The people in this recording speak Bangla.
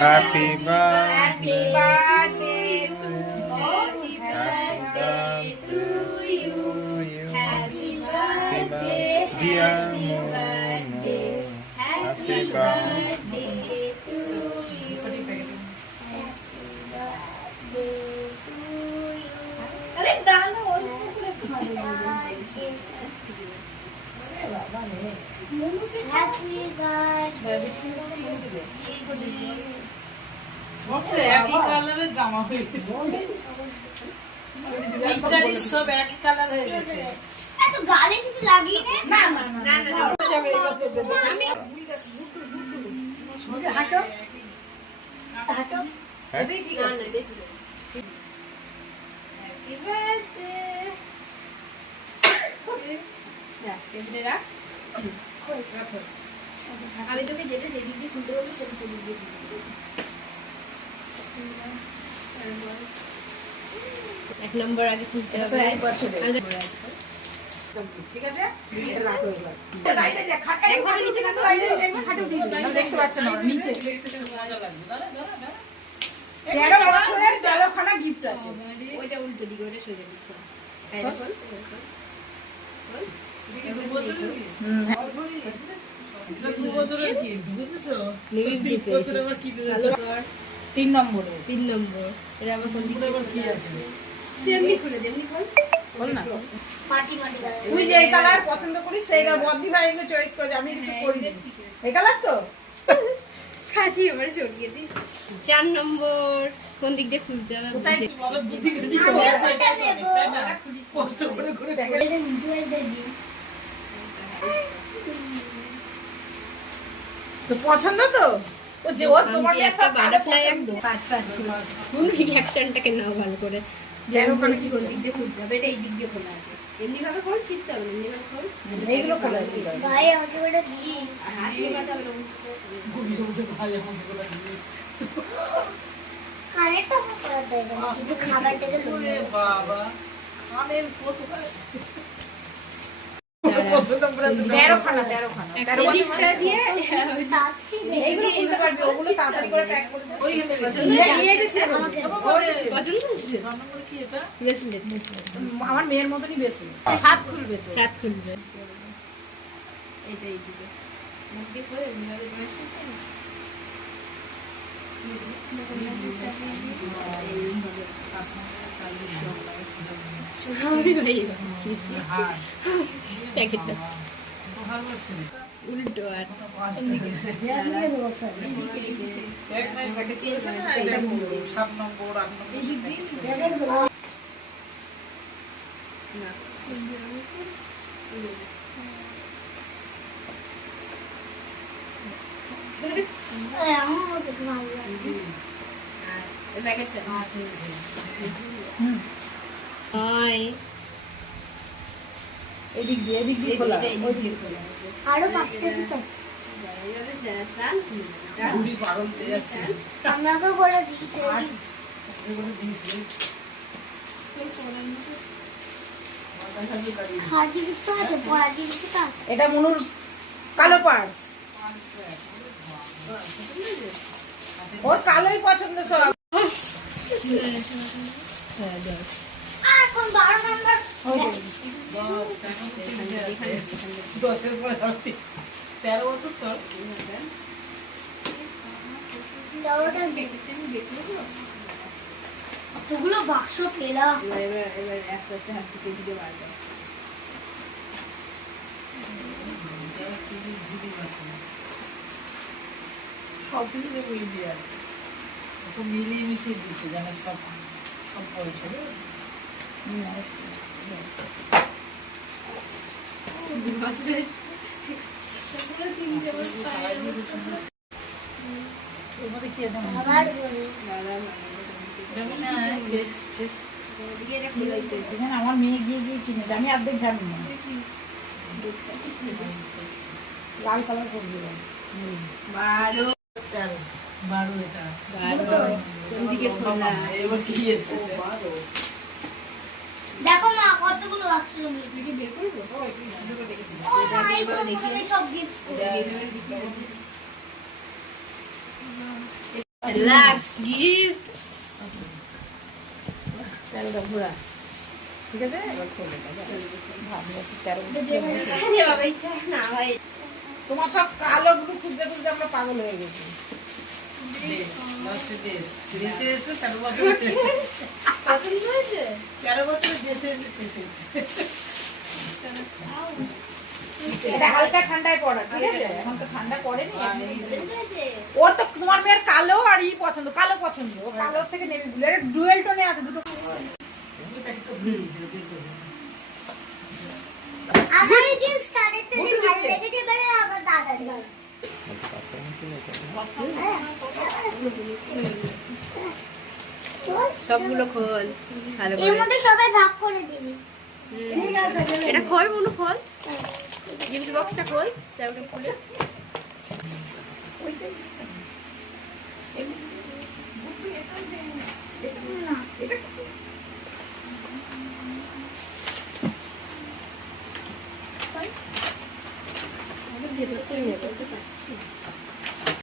Happy birthday to you. Happy birthday, dear Mono. Happy birthday to you. अरे दाना और Happy birthday. একই কালারের জামা হয়েছে সব একই কালার হয়ে গেছে এত গালে কিছু লাগিয়ে না না না না আমি হাঁটো হাঁটো ঠিক আছে হ্যাপি বার্থডে রাখ আমি তোকে যেটা যেদিক দিয়ে খুলতে বলবো সেটা সেদিক দিয়ে এক নম্বর আগে খুলতে হবে ঠিক আছে দেখতে পাচ্ছেন নিচে 13 বছরের 13 খানা গিফট আছে ওইটা উল্টো দিকে ওটা সোজা দিকে তিন নম্বর এটা আবার কোন দিকে কি আছে এমনি খুলে দে এমনি খোল বল না মাটি তুই যে কালার পছন্দ করিস সেইটা বদ্দি ভাই এগুলো চয়েস করে আমি একটু করি এই কালার তো খাঁচি এবার সরিয়ে দিই 4 নম্বর কোন দিক দিয়ে খুলতে হবে কোথায় কি বলো বুদ্ধি গড়ি কষ্ট করে করে দেখা তো পছন্দ তো ও যে ও তোমাকে একটা বাটারফ্লাই একদম পাঁচ কোন রিঅ্যাকশনটাকে নাও ভালো করে দেখো কোন দিক দিয়ে খুলতে হবে এটা এই দিক দিয়ে খোলা আছে এমনি ভাবে খোল ছিটতে হবে এমনি ভাবে খোল এইগুলো খোলা গায়ে আমাকে ওটা দি আর হাত দিয়ে কথা বলো গুলি হচ্ছে ভাই আমাকে বলা কানে তো করা দেয় না শুধু খাবারটাকে ওরে বাবা কানের কত পছন্দ করে 13 খানা দিয়ে এইগুলো খুলতে পারবে ওগুলো তাড়াতাড়ি করে প্যাক করে দাও ওই পছন্দ হচ্ছে নম্বর কি এটা ব্রেসলেট আমার মেয়ের মতনই বেশি হাত খুলবে তো সাত খুলবে এটাই দিবে মুখ দিয়ে করে এভাবে বসে উল্টো আর এদিক দিয়ে খোলা আরো পাঁচটা দিতে ঘুড়ি পাগল হয়ে যাচ্ছে আমাকে বলে দিয়েছে এগুলো দিস এটা মনুর কালো পার্স ওর কালোই পছন্দ সব এখন 12 নম্বর 10-এর পরে 13 বছর তোর ওগুলো বাক্স পেলা এবার আস্তে আস্তে হাত থেকে দিতে পারবে সবগুলো দেবো ইন্ডিয়ার ওকে মিলিয়ে মিশিয়ে দিচ্ছে জানে সব সব পড়েছে আমার মেয়ে গিয়ে গিয়ে কিনেছে আমি অর্ধেক জানি না লাল কালার করবি 12 এটা 12 এবার কি আছে দেখো মা কত কতগুলো বাক্স জমে তুই কি বের করবো? ও একটু ভিডিও দেখে দিই। ও মা এইগুলো মনে হয় সব গিফট লাস্ট গিফট চারটা ঘোরা। ঠিক আছে এবার খোলে ভাবনা কি চারো যে বাবা ইচ্ছা না ভাই তোমার সব কালো গুলো খুঁজতে খুঁজতে আমরা পাগল হয়ে গেছি দেশ লাস্টে দেশ দেশে এসে 13 বছর পছন্দ হয়েছে? 13 বছর দেশে এসে শেষ হয়েছে এটা হালকা ঠান্ডায় পড়া ঠিক আছে এখন তো ঠান্ডা পড়েনি ওর তো তোমার মেয়ের কালো আর ই পছন্দ কালো পছন্দ ও কালোর থেকে নেভি ব্লু এটা ডুয়েল টোনে আছে দুটো আমার গিফট তাদের তো যে ভালো লেগেছে বলে আমার দাদা সবগুলো খোল ভালো এর করে। মধ্যে সবাই ভাগ করে দিবি এটা খোল মনু খোল গিফট বক্সটা খোল চাবিটা খুলে না ভেতর করে নিয়ে বলতে পারছি